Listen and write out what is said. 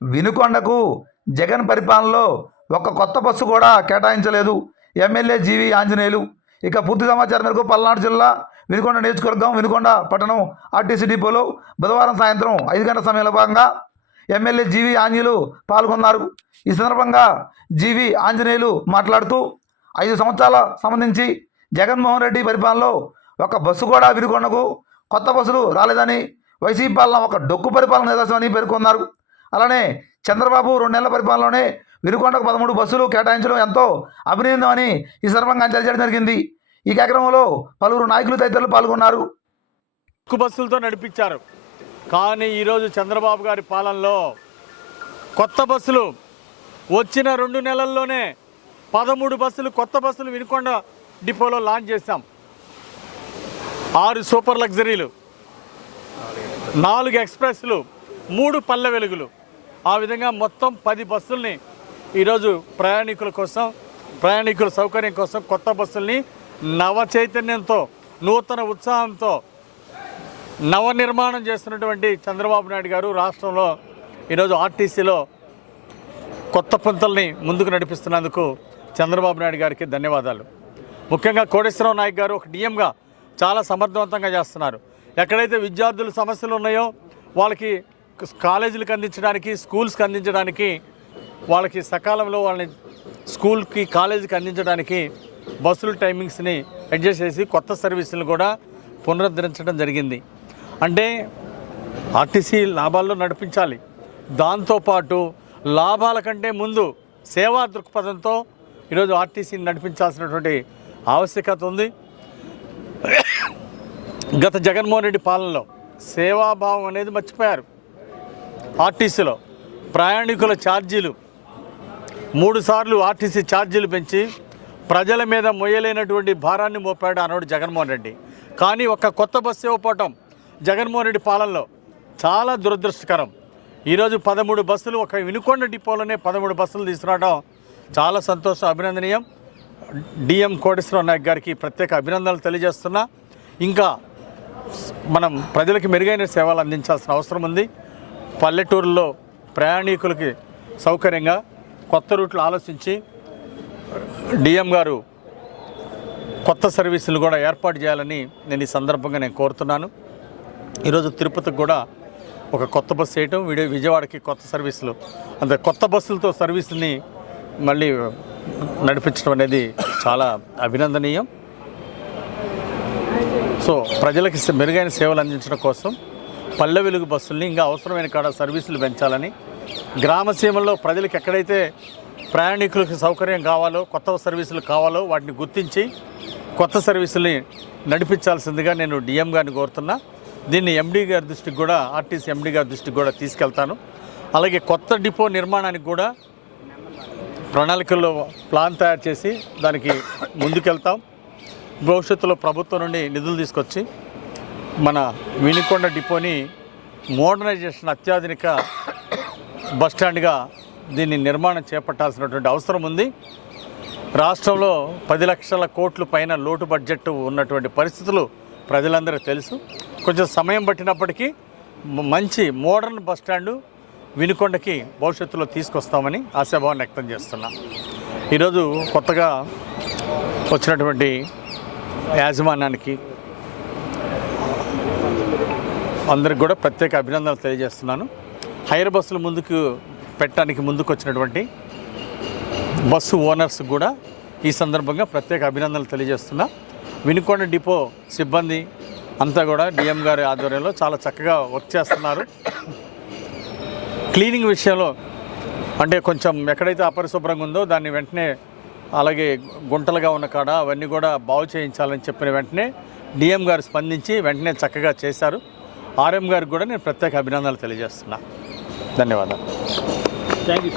వినుకొండకు జగన్ పరిపాలనలో ఒక కొత్త బస్సు కూడా కేటాయించలేదు ఎమ్మెల్యే జీవి ఆంజనేయులు. ఇక పూర్తి సమాచారం మేరకు పల్నాడు జిల్లా వినుకొండ నియోజకవర్గం వినుకొండ పట్టణం ఆర్టీసీ డిపోలో బుధవారం సాయంత్రం 5 గంటల సమయంలో భాగంగా ఎమ్మెల్యే జీవి ఆంజనేయులు పాల్గొన్నారు. ఈ సందర్భంగా జీవి ఆంజనేయులు మాట్లాడుతూ 5 సంవత్సరాల సంబంధించి జగన్మోహన్ రెడ్డి పరిపాలనలో ఒక బస్సు కూడా వినుకొండకు కొత్త బస్సులు రాలేదని, వైసీపీ పాలన ఒక డొక్కు పరిపాలన నిదర్శనమని పేర్కొన్నారు. అలానే చంద్రబాబు 2 నెలల పరిపాలనలోనే వినుకొండకు 13 బస్సులు కేటాయించడం ఎంతో అభినందనమని ఈ సందర్భంగా తెలియజేయడం జరిగింది. ఈ కార్యక్రమంలో పలువురు నాయకులు తదితరులు పాల్గొన్నారు. బస్సులతో నడిపించారు, కానీ ఈరోజు చంద్రబాబు గారి పాలనలో కొత్త బస్సులు వచ్చిన 2 నెలల్లోనే 13 బస్సులు కొత్త బస్సులు వినుకొండ డిపోలో లాంచ్ చేశాం. 6 సూపర్ లగ్జరీలు, 4 ఎక్స్ప్రెస్లు, 3 పల్లె వెలుగులు, ఆ విధంగా మొత్తం 10 బస్సుల్ని ఈరోజు ప్రయాణికుల సౌకర్యం కోసం కొత్త బస్సుల్ని నవ చైతన్యంతో, నూతన ఉత్సాహంతో నవనిర్మాణం చేస్తున్నటువంటి చంద్రబాబు నాయుడు గారు రాష్ట్రంలో ఈరోజు ఆర్టీసీలో కొత్త పుంతల్ని ముందుకు నడిపిస్తున్నందుకు చంద్రబాబు నాయుడు గారికి ధన్యవాదాలు. ముఖ్యంగా కోటేశ్వరరావు నాయక్ గారు ఒక డిఎంగా చాలా సమర్థవంతంగా చేస్తున్నారు. ఎక్కడైతే విద్యార్థుల సమస్యలు ఉన్నాయో వాళ్ళకి కాలేజీలకు అందించడానికి, స్కూల్స్కి అందించడానికి, వాళ్ళకి సకాలంలో వాళ్ళని స్కూల్కి కాలేజీకి అందించడానికి బస్సుల టైమింగ్స్ని అడ్జస్ట్ చేసి కొత్త సర్వీసులు కూడా పునరుద్ధరించడం జరిగింది. అంటే ఆర్టీసీ లాభాల్లో నడిపించాలి, దాంతోపాటు లాభాల కంటే ముందు సేవా దృక్పథంతో ఈరోజు ఆర్టీసీని నడిపించాల్సినటువంటి ఆవశ్యకత ఉంది. గత జగన్మోహన్ రెడ్డి పాలనలో సేవాభావం అనేది మర్చిపోయారు. ఆర్టీసీలో ప్రయాణికుల ఛార్జీలు 3 సార్లు ఆర్టీసీ ఛార్జీలు పెంచి ప్రజల మీద మొయ్యలేనటువంటి భారాన్ని మోపాడు అన్నాడు జగన్మోహన్ రెడ్డి. కానీ ఒక కొత్త బస్సు ఇవ్వకపోవటం జగన్మోహన్ రెడ్డి పాలనలో చాలా దురదృష్టకరం. ఈరోజు 13 బస్సులు, ఒక వినుకొండ డిపోలోనే 13 బస్సులు తీసుకురావడం చాలా సంతోషం, అభినందనీయం. డిఎం కోటేశ్వరరావు నాయక్ గారికి ప్రత్యేక అభినందనలు తెలియజేస్తున్నా. ఇంకా మనం ప్రజలకు మెరుగైన సేవలు అందించాల్సిన అవసరం ఉంది. పల్లెటూరులో ప్రయాణికులకి సౌకర్యంగా కొత్త రూట్లు ఆలోచించి డిఎం గారు కొత్త సర్వీసులు కూడా ఏర్పాటు చేయాలని నేను ఈ సందర్భంగా కోరుతున్నాను. ఈరోజు తిరుపతికి కూడా ఒక కొత్త బస్సు వేయటం, విజయవాడకి కొత్త సర్వీసులు, అంత కొత్త బస్సులతో సర్వీసుని మళ్ళీ నడిపించడం అనేది చాలా అభినందనీయం. సో ప్రజలకి మెరుగైన సేవలు అందించడం కోసం పల్లె వెలుగు బస్సుల్ని ఇంకా అవసరమైన కాడ సర్వీసులు పెంచాలని, గ్రామసీమల్లో ప్రజలకు ఎక్కడైతే ప్రయాణికులకు సౌకర్యం కావాలో, కొత్త సర్వీసులు కావాలో వాటిని గుర్తించి కొత్త సర్వీసుల్ని నడిపించాల్సిందిగా నేను డిఎం గారిని కోరుతున్నా. దీన్ని ఎండీ గారి దృష్టికి కూడా, ఆర్టీసీ ఎండీ గారి దృష్టికి కూడా తీసుకెళ్తాను. అలాగే కొత్త డిపో నిర్మాణానికి కూడా ప్రణాళికల్లో ప్లాన్ తయారు చేసి దానికి ముందుకెళ్తాం. భవిష్యత్తులో ప్రభుత్వం నుండి నిధులు తీసుకొచ్చి మన వినుకొండ డిపోని మోడర్నైజేషన్, అత్యాధునిక బస్టాండ్గా దీన్ని నిర్మాణం చేపట్టాల్సినటువంటి అవసరం ఉంది. రాష్ట్రంలో 10 లక్షల కోట్ల పైన లోటు బడ్జెట్ ఉన్నటువంటి పరిస్థితులు ప్రజలందరికీ తెలుసు. కొంచెం సమయం పట్టినప్పటికీ మంచి మోడర్న్ బస్టాండు వినుకొండకి భవిష్యత్తులో తీసుకొస్తామని ఆశాభావాన్ని వ్యక్తం చేస్తున్నా. ఈరోజు కొత్తగా వచ్చినటువంటి యాజమాన్యానికి అందరికి కూడా ప్రత్యేక అభినందనలు తెలియజేస్తున్నాను. హైర్ బస్సులు పెట్టడానికి ముందుకు వచ్చినటువంటి బస్సు ఓనర్స్ కూడా ఈ సందర్భంగా ప్రత్యేక అభినందనలు తెలియజేస్తున్నా. వినుకొండ డిపో సిబ్బంది అంతా కూడా డిఎం గారి ఆధ్వర్యంలో చాలా చక్కగా వర్క్ చేస్తున్నారు. క్లీనింగ్ విషయంలో అంటే కొంచెం ఎక్కడైతే అపరిశుభ్రంగా ఉందో దాన్ని వెంటనే, అలాగే గుంటలుగా ఉన్న కాడ అవన్నీ కూడా బాగు చేయించాలని చెప్పిన వెంటనే డిఎం గారు స్పందించి వెంటనే చక్కగా చేశారు. ఆర్ఎం గారికి కూడా నేను ప్రత్యేక అభినందనలు తెలియజేస్తున్నా. ధన్యవాదాలు. Thank you.